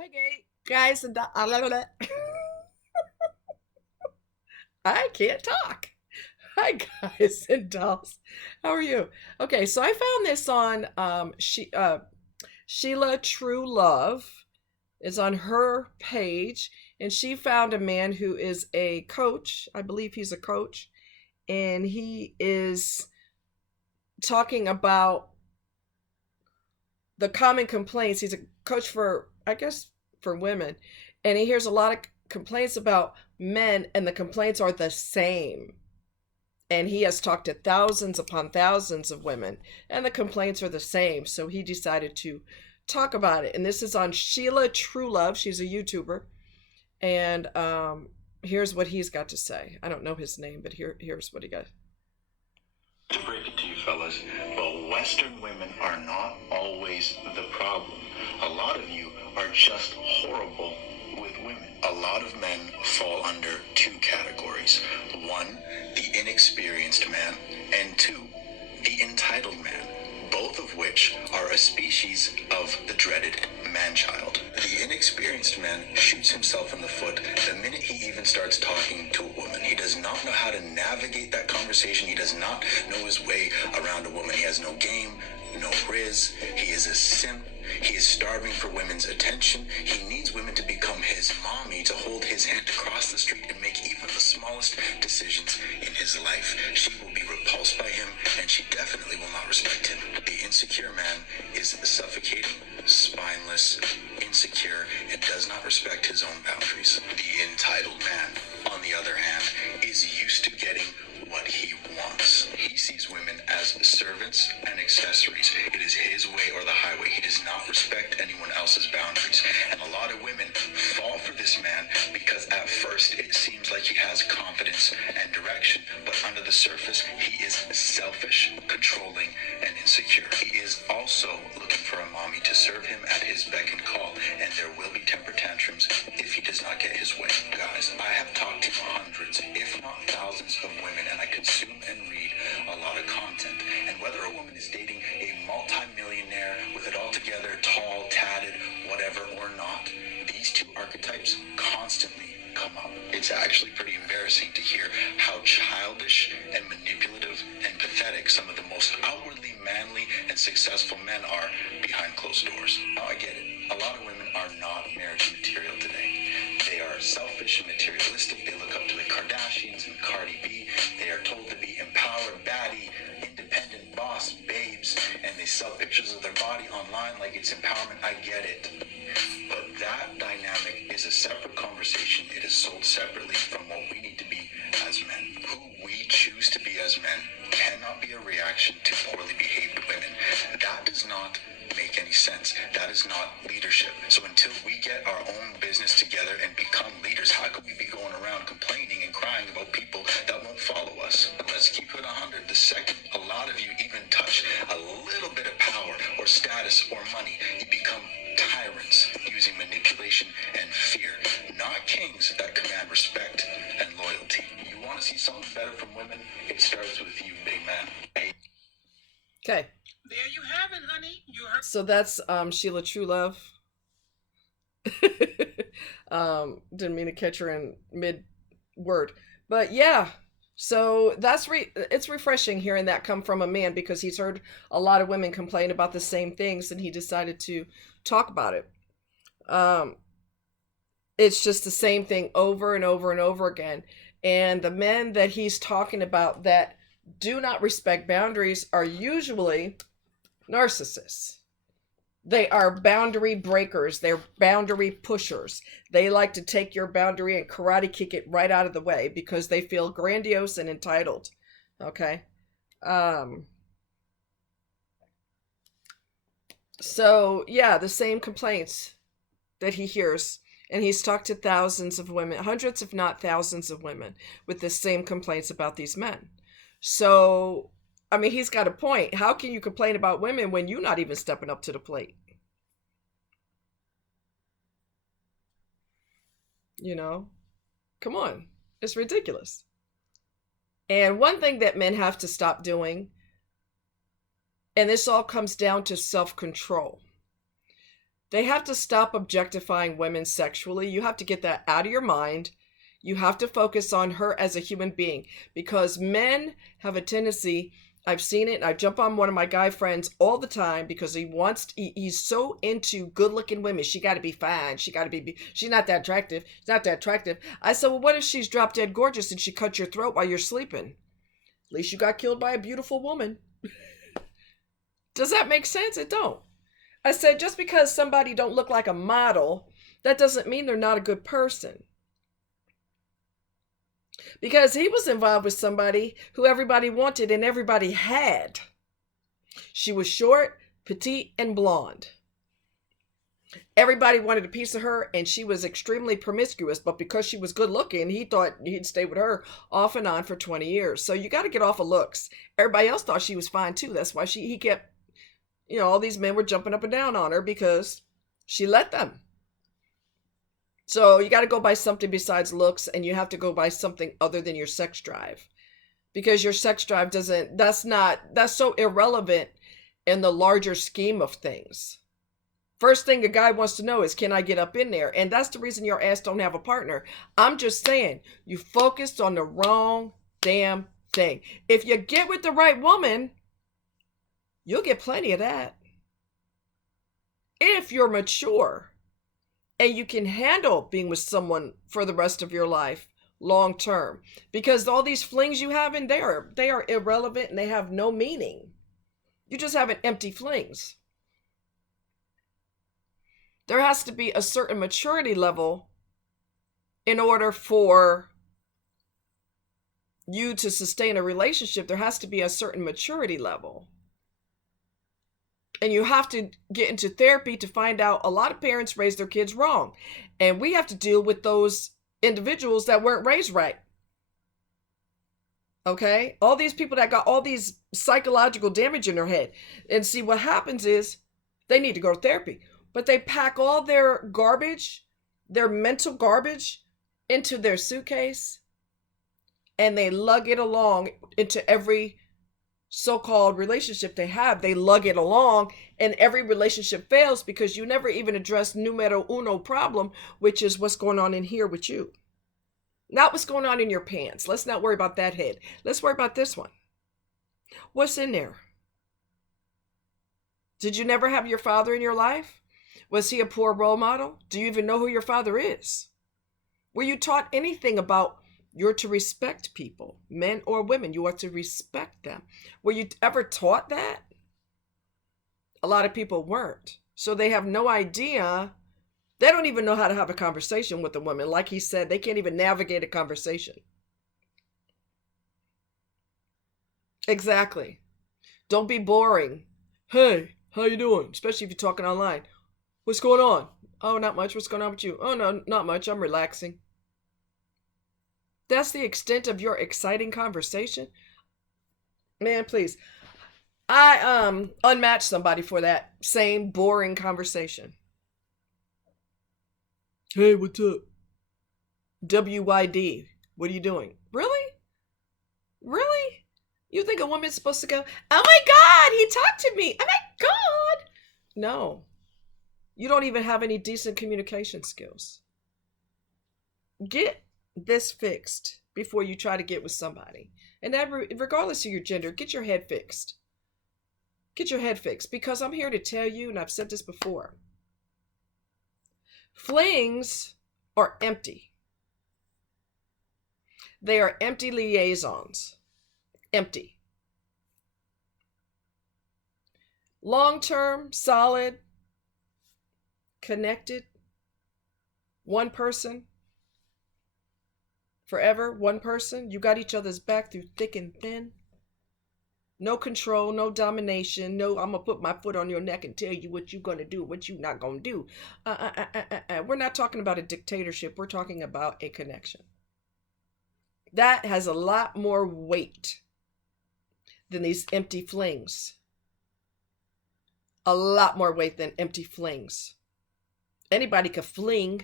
Hey, guys, and I can't talk. Hi, guys and dolls. How are you? Okay, so I found this on Sheila True Love is on her page, and she found a man who is a coach. I believe he's a coach, and he is talking about the common complaints. He's a coach for, I guess, for women, and he hears a lot of complaints about men, and the complaints are the same. And he has talked to thousands upon thousands of women, and the complaints are the same. So he decided to talk about it. And this is on Sheila True Love. She's a YouTuber, and here's what he's got to say. I don't know his name, but here's what he got. To break it to you fellas, but Western women are not always the problem. A lot of you are just horrible with women. A lot of men fall under two categories. One, the inexperienced man, and two, the entitled man, both of which are a species of the dreaded man-child. The inexperienced man shoots himself in the foot the minute he even starts talking to a woman. He does not know how to navigate that conversation. He does not know his way around a woman. He has no game, no riz. He is a simp. He is starving for women's attention. He needs women to become his mommy, to hold his hand across the street and make even the smallest decisions in his life. She will be repulsed by him, and she definitely will not respect him. The insecure man is suffocating, spineless, insecure, and does not respect his own boundaries. The entitled man, on the other hand, is used to getting what he wants. He sees women as servants and accessories. It is his way or the highway. He does not respect anyone else's boundaries. And a lot of women fall for this man because at first it seems like he has confidence and direction, but under the surface he is selfish, controlling, and insecure. He is also looking for a mommy to serve him at his beck and call, and there will be temper tantrums if he does not get his way. Guys, I have talked to hundreds, if not thousands of women, and I consume and read a lot of content. And whether a woman is dating a multi-millionaire with it all together, tall, tatted, whatever, or not, these two archetypes constantly come up. It's actually pretty embarrassing to hear how childish and manipulative and pathetic some of the most outwardly manly and successful men are behind closed doors. Now I get it. A lot of women are not marriage material today. They are selfish and materialistic. They look up to the Kardashians and Cardi B. They are told to be empowered, baddie, independent boss, babes, and they sell pictures of their body online like it's empowerment. I get it. But that dynamic is a separate conversation. It is sold separately from what we need to be as men. Who we choose to be as men cannot be a reaction to poorly behaved women. That does not make any sense. That is not leadership. So until we get our own business together and become leaders, how could we be going around complaining and crying about people that won't follow us? Let's keep it 100. The second a lot of you even touch a little bit of power or status or money, you become tyrants using manipulation and fear, not kings that command respect and loyalty. You want to see something better from women? It starts with you, big man. Okay. There you have it, honey. You heard. So that's Sheila True Love. Didn't mean to catch her in mid word, but yeah. So that's it's refreshing hearing that come from a man, because he's heard a lot of women complain about the same things, and he decided to talk about it. It's just the same thing over and over and over again. And the men that he's talking about that do not respect boundaries are usually narcissists. They are boundary breakers. They're boundary pushers. They like to take your boundary and karate kick it right out of the way because they feel grandiose and entitled. Okay. So yeah, the same complaints that he hears. And he's talked to thousands of women, hundreds if not thousands of women, with the same complaints about these men. So, I mean, he's got a point. How can you complain about women when you're not even stepping up to the plate? You know, come on. It's ridiculous. And one thing that men have to stop doing, and this all comes down to self-control. They have to stop objectifying women sexually. You have to get that out of your mind. You have to focus on her as a human being, because men have a tendency, I've seen it, and I jump on one of my guy friends all the time because he's so into good looking women. She got to be fine. She got to be, she's not that attractive. She's not that attractive. I said, well, what if she's drop dead gorgeous and she cut your throat while you're sleeping? At least you got killed by a beautiful woman. Does that make sense? It don't. I said, just because somebody don't look like a model, that doesn't mean they're not a good person. Because he was involved with somebody who everybody wanted and everybody had. She was short, petite, and blonde. Everybody wanted a piece of her, and she was extremely promiscuous, but because she was good looking, he thought he'd stay with her off and on for 20 years. So you got to get off of looks. Everybody else thought she was fine too. That's why he kept, all these men were jumping up and down on her because she let them. So you got to go by something besides looks, and you have to go by something other than your sex drive, because your sex drive that's so irrelevant in the larger scheme of things. First thing a guy wants to know is, can I get up in there? And that's the reason your ass don't have a partner. I'm just saying, you focused on the wrong damn thing. If you get with the right woman, you'll get plenty of that. If you're mature and you can handle being with someone for the rest of your life long term, because all these flings you have in there, they are irrelevant and they have no meaning. You just have empty flings. There has to be a certain maturity level in order for you to sustain a relationship. There has to be a certain maturity level. And you have to get into therapy to find out. A lot of parents raise their kids wrong. And we have to deal with those individuals that weren't raised right. Okay? All these people that got all these psychological damage in their head. And see, what happens is they need to go to therapy. But they pack all their garbage, their mental garbage, into their suitcase. And they lug it along into every so-called relationship they have. They lug it along, and every relationship fails because you never even address numero uno problem, which is what's going on in here with you. Not what's going on in your pants. Let's not worry about that head. Let's worry about this one. What's in there? Did you never have your father in your life? Was he a poor role model? Do you even know who your father is? Were you taught anything about you're to respect people, men or women? You are to respect them. Were you ever taught that? A lot of people weren't. So they have no idea. They don't even know how to have a conversation with a woman. Like he said, they can't even navigate a conversation. Exactly. Don't be boring. Hey, how you doing? Especially if you're talking online. What's going on? Oh, not much. What's going on with you? Oh, no, not much. I'm relaxing. That's the extent of your exciting conversation? Man, please. I unmatched somebody for that same boring conversation. Hey, what's up? WYD. What are you doing? Really? Really? You think a woman's supposed to go, oh my God, he talked to me. Oh my God. No. You don't even have any decent communication skills. Get this fixed before you try to get with somebody. And that, regardless of your gender, get your head fixed. Get your head fixed, because I'm here to tell you, and I've said this before, flings are empty. They are empty liaisons. Empty. Long-term, solid, connected, one person, forever, one person. You got each other's back through thick and thin. No control, no domination, no I'm going to put my foot on your neck and tell you what you're going to do, what you're not going to do. We're not talking about a dictatorship. We're talking about a connection. That has a lot more weight than these empty flings. A lot more weight than empty flings. Anybody could fling,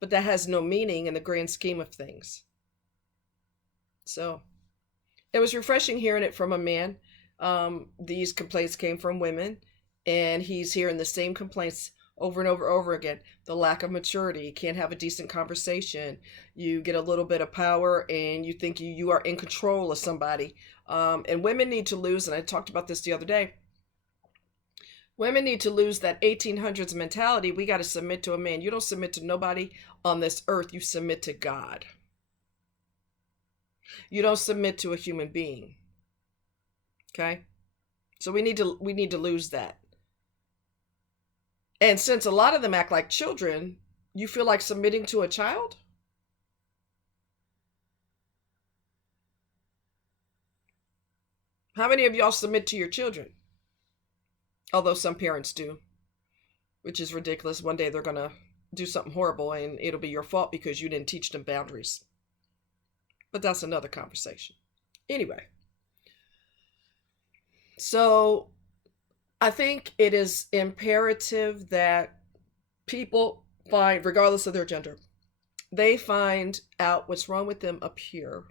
but that has no meaning in the grand scheme of things. So it was refreshing hearing it from a man. These complaints came from women, and he's hearing the same complaints over and over again. The lack of maturity, can't have a decent conversation, you get a little bit of power and you think you are in control of somebody. And women need to lose, and I talked about this the other day, women need to lose that 1800s mentality. We got to submit to a man. You don't submit to nobody on this earth, you submit to God. You don't submit to a human being. Okay? So we need to lose that. And since a lot of them act like children, you feel like submitting to a child? How many of y'all submit to your children? Although some parents do, which is ridiculous. One day they're going to do something horrible and it'll be your fault because you didn't teach them boundaries. But that's another conversation. Anyway, so I think it is imperative that people find, regardless of their gender, they find out what's wrong with them up here.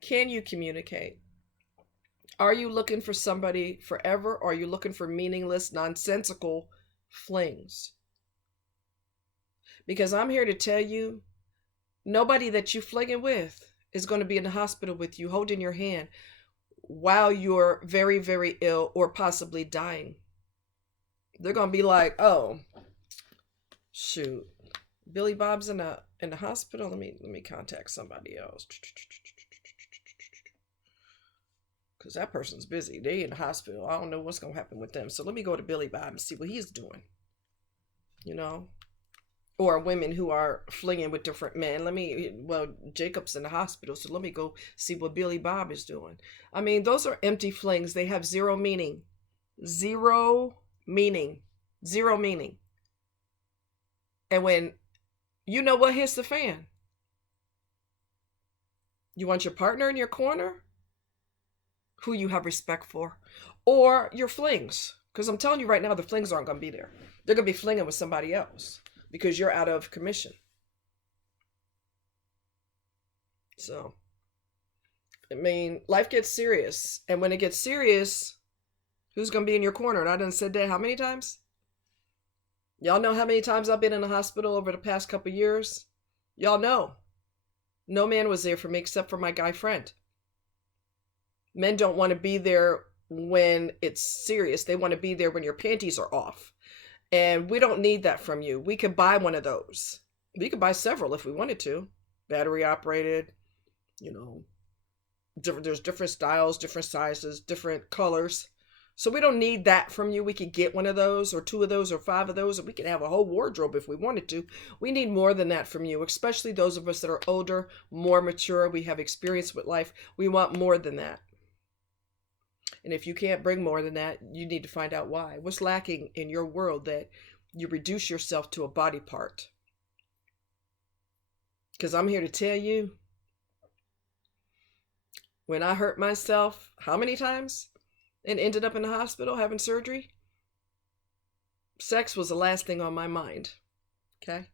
Can you communicate? Are you looking for somebody forever, or are you looking for meaningless, nonsensical flings? Because I'm here to tell you, nobody that you flinging with is going to be in the hospital with you, holding your hand while you're very, very ill or possibly dying. They're going to be like, oh, shoot, Billy Bob's in the hospital. Let me contact somebody else. Because that person's busy. They in the hospital. I don't know what's going to happen with them. So let me go to Billy Bob and see what he's doing. You know? Or women who are flinging with different men. Jacob's in the hospital, so let me go see what Billy Bob is doing. I mean, those are empty flings. They have zero meaning. Zero meaning. Zero meaning. And when you know what hits the fan, you want your partner in your corner who you have respect for, or your flings. Because I'm telling you right now, the flings aren't going to be there. They're going to be flinging with somebody else because you're out of commission. So, I mean, life gets serious. And when it gets serious, who's going to be in your corner? And I done said that how many times? Y'all know how many times I've been in the hospital over the past couple years? Y'all know. No man was there for me except for my guy friend. Men don't want to be there when it's serious. They want to be there when your panties are off. And we don't need that from you. We could buy one of those. We could buy several if we wanted to. Battery operated, there's different styles, different sizes, different colors. So we don't need that from you. We could get one of those or two of those or five of those, and we could have a whole wardrobe if we wanted to. We need more than that from you, especially those of us that are older, more mature. We have experience with life. We want more than that. And if you can't bring more than that, you need to find out why. What's lacking in your world that you reduce yourself to a body part? Because I'm here to tell you, when I hurt myself, how many times? And ended up in the hospital having surgery? Sex was the last thing on my mind. Okay?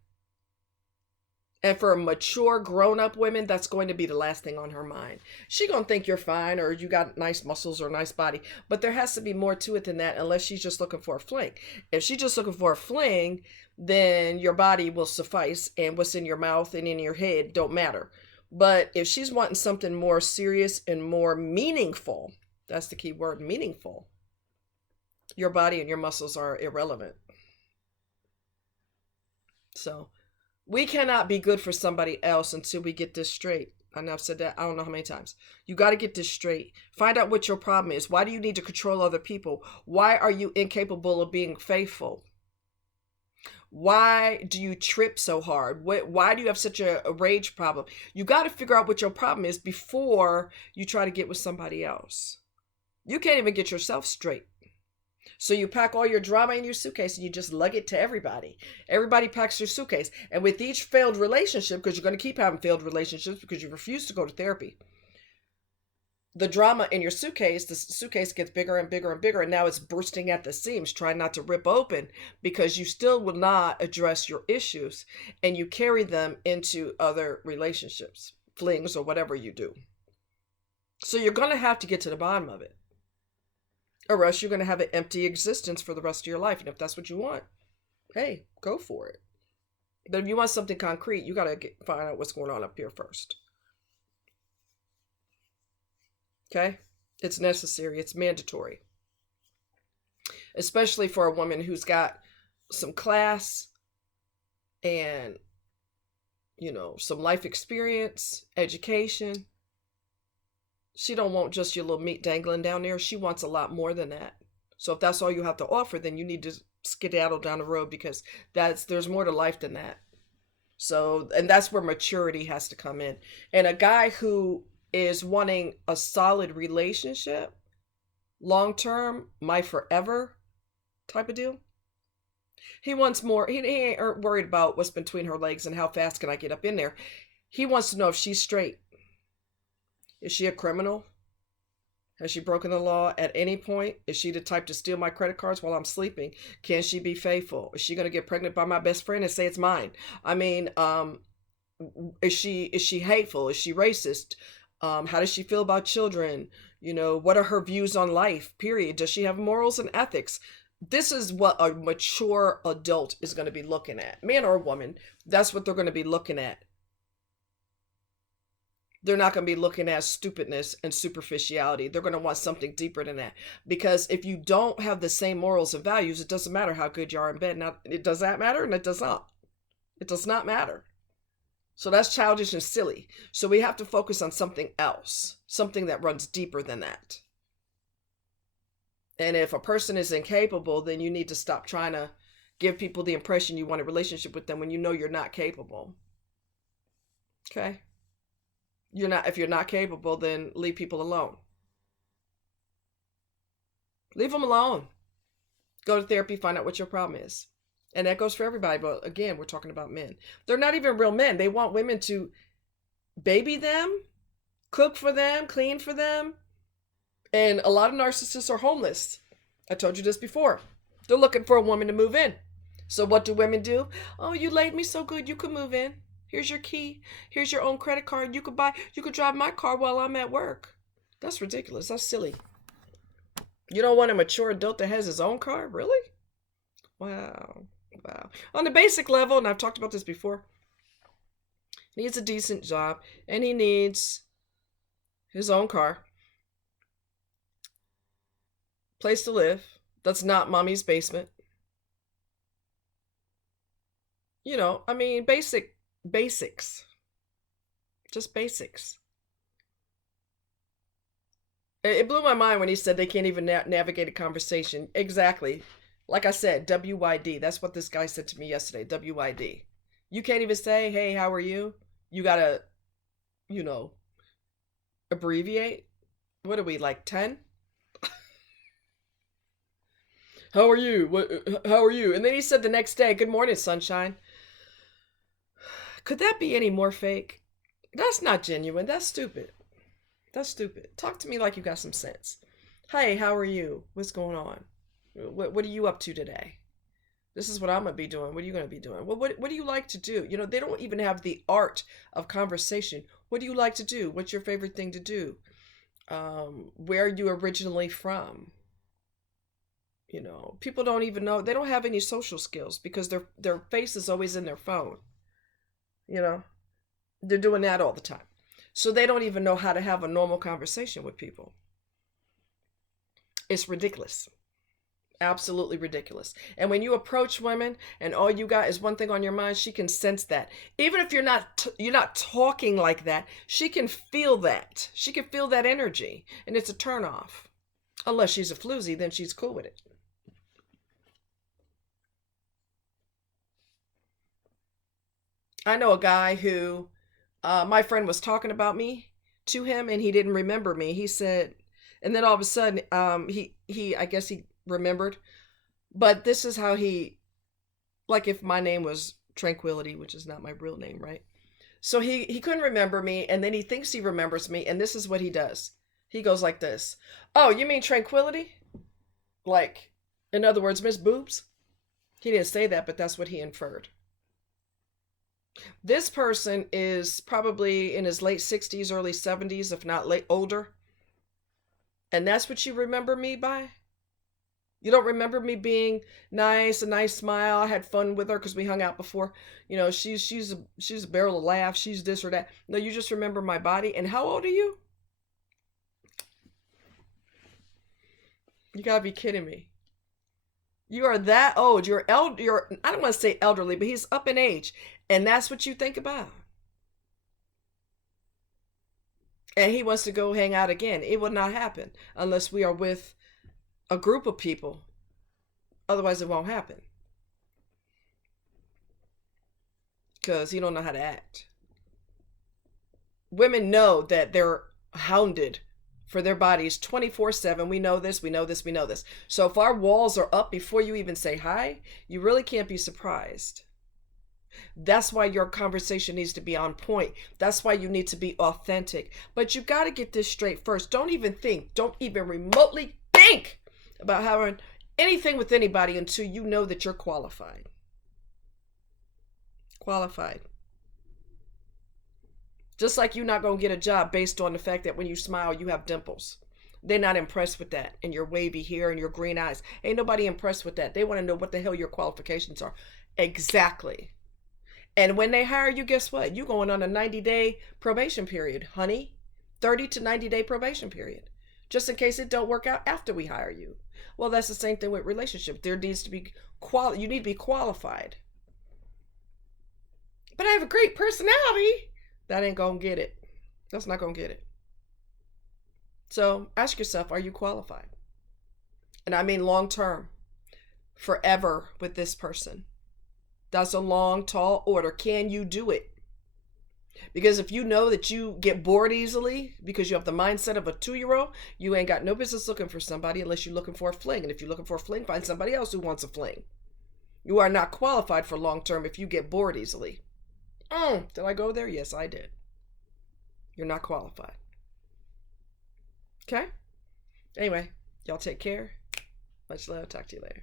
And for mature, grown-up women, that's going to be the last thing on her mind. She gonna think you're fine or you got nice muscles or a nice body. But there has to be more to it than that unless she's just looking for a fling. If she's just looking for a fling, then your body will suffice and what's in your mouth and in your head don't matter. But if she's wanting something more serious and more meaningful, that's the key word, meaningful, your body and your muscles are irrelevant. So we cannot be good for somebody else until we get this straight. I know I've said that I don't know how many times. You got to get this straight. Find out what your problem is. Why do you need to control other people? Why are you incapable of being faithful? Why do you trip so hard? Why do you have such a rage problem? You got to figure out what your problem is before you try to get with somebody else. You can't even get yourself straight. So you pack all your drama in your suitcase and you just lug it to everybody. Everybody packs your suitcase. And with each failed relationship, because you're going to keep having failed relationships because you refuse to go to therapy, the drama in your suitcase, the suitcase gets bigger and bigger and bigger. And now it's bursting at the seams. Try not to rip open because you still will not address your issues. And you carry them into other relationships, flings, or whatever you do. So you're going to have to get to the bottom of it. or else you're going to have an empty existence for the rest of your life. And if that's what you want, hey, go for it. But if you want something concrete, you got to find out what's going on up here first. Okay? It's necessary. It's mandatory. Especially for a woman who's got some class and, some life experience, education. She don't want just your little meat dangling down there. She wants a lot more than that. So if that's all you have to offer, then you need to skedaddle down the road, because there's more to life than that. So, and that's where maturity has to come in. And a guy who is wanting a solid relationship, long term, my forever type of deal. He wants more. He ain't worried about what's between her legs and how fast can I get up in there. He wants to know if she's straight. Is she a criminal? Has she broken the law at any point? Is she the type to steal my credit cards while I'm sleeping? Can she be faithful? Is she going to get pregnant by my best friend and say it's mine? I mean, is she hateful? Is she racist? How does she feel about children? What are her views on life? Period. Does she have morals and ethics? This is what a mature adult is going to be looking at. Man or woman, that's what they're going to be looking at. They're not going to be looking at stupidness and superficiality. They're going to want something deeper than that. Because if you don't have the same morals and values, it doesn't matter how good you are in bed. Now, it does that matter? And it does not. It does not matter. So that's childish and silly. So we have to focus on something else. Something that runs deeper than that. And if a person is incapable, then you need to stop trying to give people the impression you want a relationship with them when you know you're not capable. Okay? If you're not capable, then leave people alone. Leave them alone. Go to therapy, find out what your problem is. And that goes for everybody. But again, we're talking about men. They're not even real men. They want women to baby them, cook for them, clean for them. And a lot of narcissists are homeless. I told you this before. They're looking for a woman to move in. So what do women do? Oh, you laid me so good, you could move in. Here's your key. Here's your own credit card. You could drive my car while I'm at work. That's ridiculous. That's silly. You don't want a mature adult that has his own car? Really? Wow. On the basic level, and I've talked about this before, he needs a decent job, and he needs his own car. Place to live. That's not mommy's basement. Basics. Just basics. It blew my mind when he said they can't even navigate a conversation. Exactly. Like I said, WYD. That's what this guy said to me yesterday. WYD. You can't even say, hey, how are you? You gotta, abbreviate. What are we, like 10? How are you? How are you? And then he said the next day, good morning, sunshine. Could that be any more fake? That's not genuine. That's stupid. Talk to me like you got some sense. Hey, how are you? What's going on? What are you up to today? This is what I'm going to be doing. What are you going to be doing? Well, what do you like to do? They don't even have the art of conversation. What do you like to do? What's your favorite thing to do? Where are you originally from? People don't even know. They don't have any social skills because their face is always in their phone. They're doing that all the time. So they don't even know how to have a normal conversation with people. It's ridiculous. Absolutely ridiculous. And when you approach women and all you got is one thing on your mind, she can sense that. Even if you're not talking like that, she can feel that. She can feel that energy, and it's a turnoff. Unless she's a floozy, then she's cool with it. I know a guy who, my friend was talking about me to him, and he didn't remember me. He said, and then all of a sudden, I guess he remembered. But this is how like if my name was Tranquility, which is not my real name, right? So he couldn't remember me, and then he thinks he remembers me, and this is what he does. He goes like this. Oh, you mean Tranquility? Like, in other words, Miss Boobs? He didn't say that, but that's what he inferred. This person is probably in his late 60s, early 70s, if not older. And that's what you remember me by? You don't remember me being nice, a nice smile. I had fun with her because we hung out before. You know, she's a barrel of laughs. She's this or that. No, you just remember my body. And how old are you? You gotta be kidding me. You are that old. You're I don't want to say elderly, but he's up in age, and that's what you think about. And he wants to go hang out again. It will not happen unless we are with a group of people. Otherwise, it won't happen because he don't know how to act. Women know that they're hounded for their bodies 24/7. We know this, we know this, we know this. So if our walls are up before you even say hi, you really can't be surprised. That's why your conversation needs to be on point. That's why you need to be authentic. But you got to get this straight first. Don't even think, don't even remotely think about having anything with anybody until you know that you're qualified. Qualified. Just like you're not going to get a job based on the fact that when you smile, you have dimples. They're not impressed with that. And your wavy hair and your green eyes. Ain't nobody impressed with that. They want to know what the hell your qualifications are. Exactly. And when they hire you, guess what? You're going on a 90-day probation period, honey. 30 to 90-day probation period. Just in case it don't work out after we hire you. Well, that's the same thing with relationships. There needs to be you need to be qualified. But I have a great personality. That ain't gonna get it. That's not gonna get it. So ask yourself, are you qualified? And I mean long term. Forever with this person. That's a long, tall order. Can you do it? Because if you know that you get bored easily because you have the mindset of a 2-year-old, you ain't got no business looking for somebody unless you're looking for a fling. And if you're looking for a fling, find somebody else who wants a fling. You are not qualified for long term if you get bored easily. Did I go there? Yes, I did. You're not qualified. Okay? Anyway, y'all take care. Much love. Talk to you later.